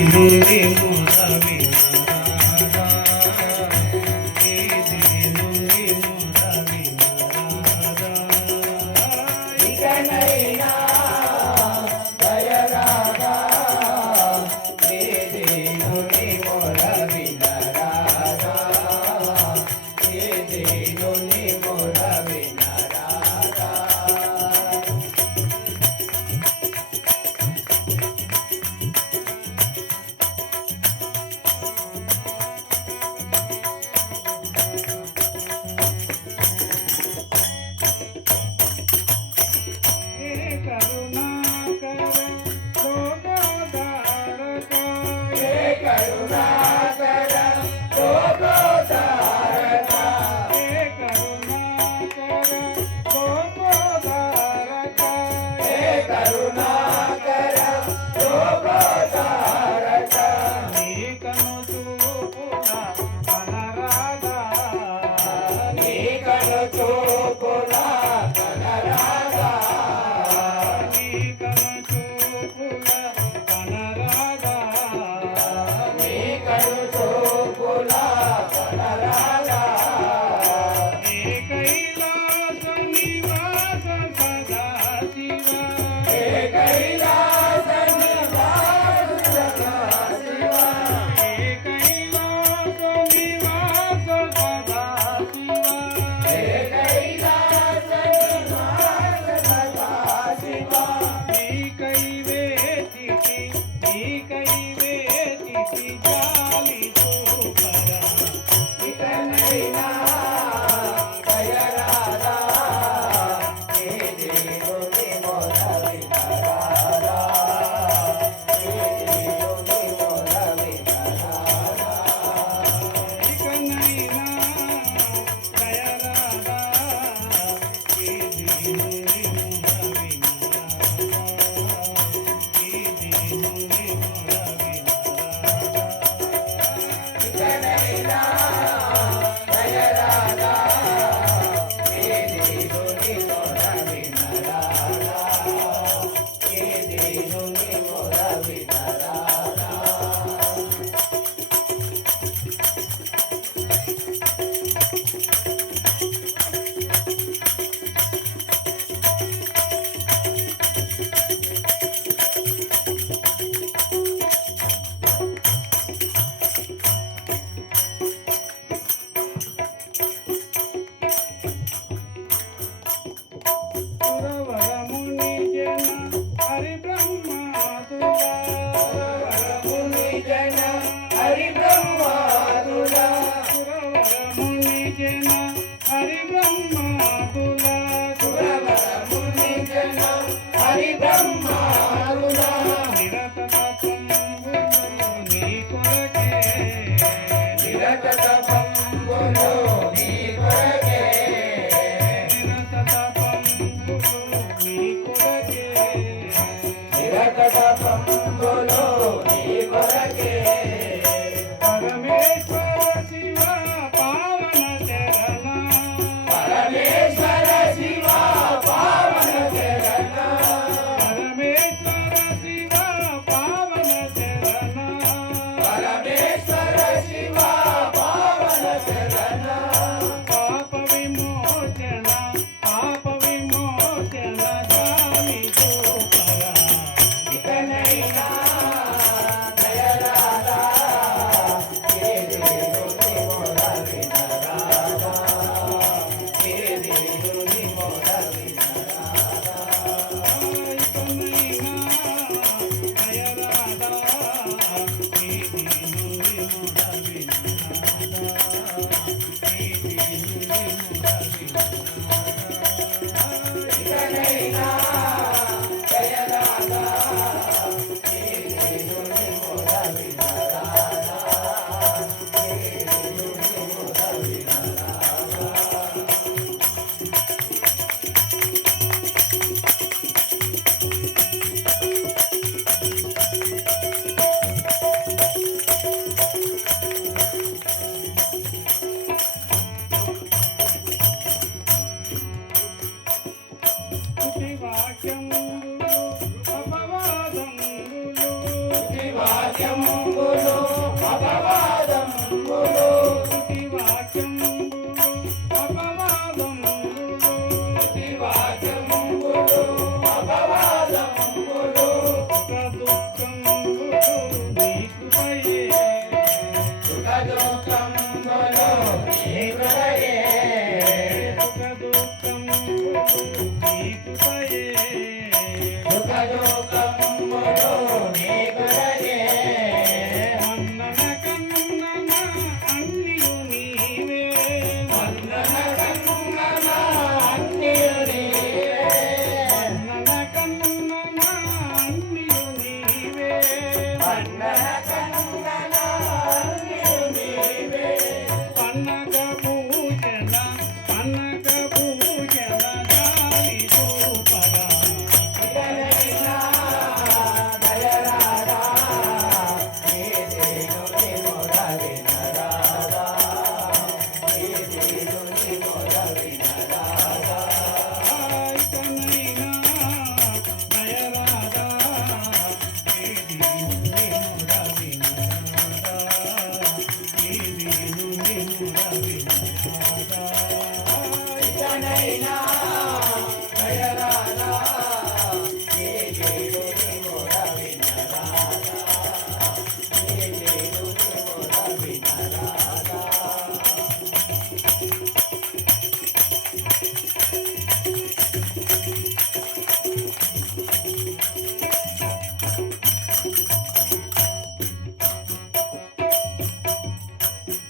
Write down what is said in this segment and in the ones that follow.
నుండి మురవి నరాదా ఇది నుండి మురవి నరాదా ఇకనైనా దయరాదా ఇది నుండి మురవి నరాదా ఇది నుండి మురవి నరాదా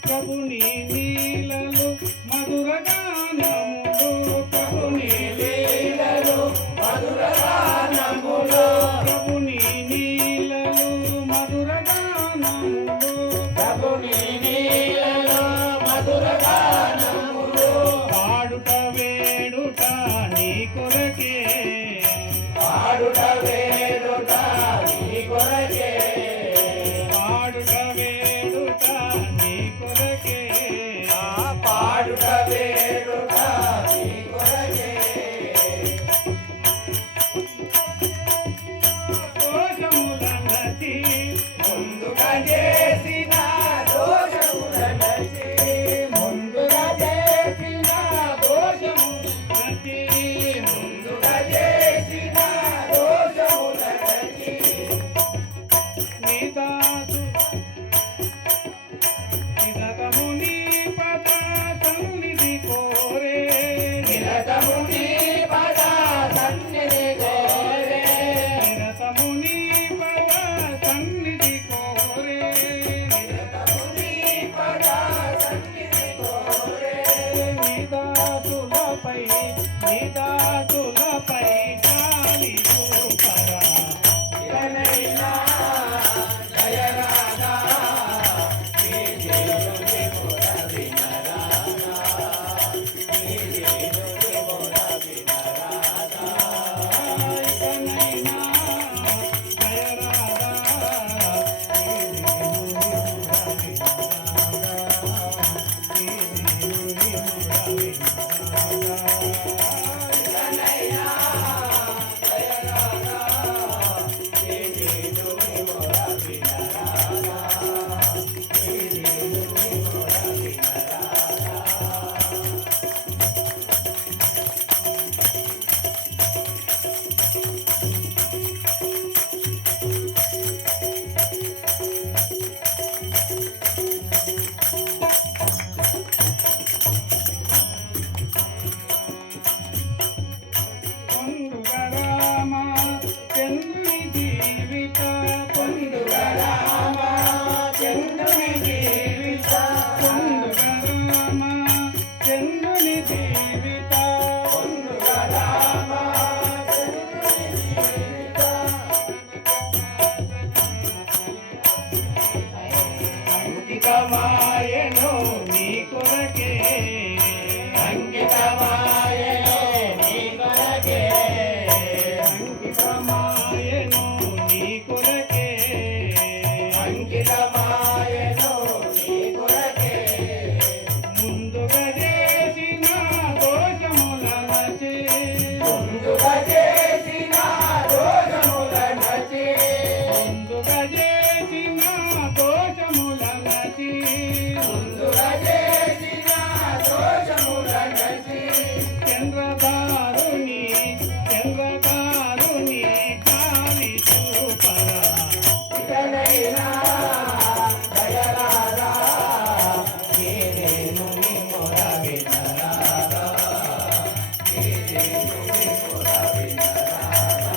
ప్రభుని నీలలు మధుర గానములు ప్రభుని నీలలు మధుర గానములు ప్రభుని నీలలు మధుర గానములు ప్రభుని నీలలు మధుర గానములు పాడుట వేడుట నీ కొరకే పాడుట వేడుట నీ కొరకే పాడుట వేడుట నీ కొరకే పాడుట వేడుట నీ కొరకే దోషములనచి ముందుగా చేసిన దోషములనచి ముందుగా చేసిన దోషములనచి ముందుగా చేసిన దోషములనచి నీదాసు నిరతముని పద సన్నిధి కోరే నిరతముని పద సన్నిధి కోరే నిరతముని పద సన్నిధి కోరే నిరతముని పద సన్నిధి కోరే నిదాసులపై కాలి చూపరా ఇకనైనా దయరాగా అంకితమాయను నీ కొరకే అంకితమాయను నీ కొరకే అంకితమాయను నీ కొరకే అంకితమాయను నీ కొరకే ముందుగా చేసిన దోషములనచి ముందుగా చేసిన దోషములనచి ముందుగా చేసిన దోషములనచి ముందుగా చేసిన దోషములనచి చంద్రదారుని కాలి చూపరా ఇకనైనా దయరారా ఏదేను నీ మొర వినరారా ఏదేను నీ మొర వినరారా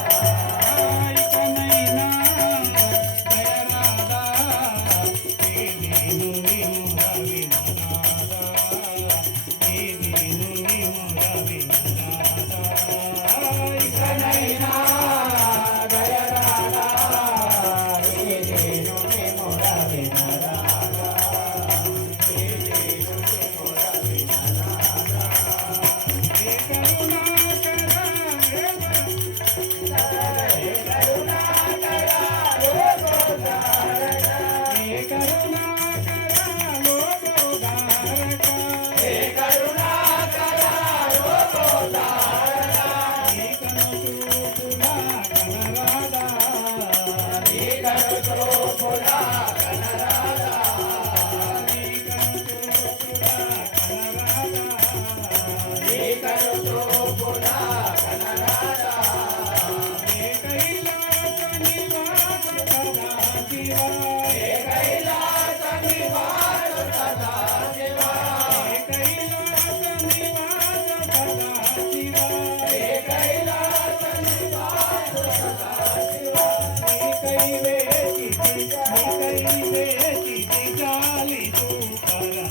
ఇకనైనా దయరారా ఏదేను నీ మొర వినరారా ఏదేను నీ మొర వినరారా ఇకనైనా దయరారా ఏదేను నీ మొర వినరారా ఏదేను నీ మొర వినరారా ఏ కరుణాకర ఏ కరుణాకర లోకోదారక ఏ కరుణాకర లోకోదారక ఏ కరుణాకర లోకోదారక ఏ కనుచూపుల కనరాదా ఏ కనుచూపుల కనరాదా ఏ కనుచూపుల కనరాదా ఏ కనుచూపుల కనరాదా ఏ కైలాస నివాస సదా శివ ఏ కైలాస నివాస సదా శివ ఏ కైలాస నివాస సదా శివ ఏ కైలాస నివాస సదా శివ నీకై వేచి జాలి చూపరా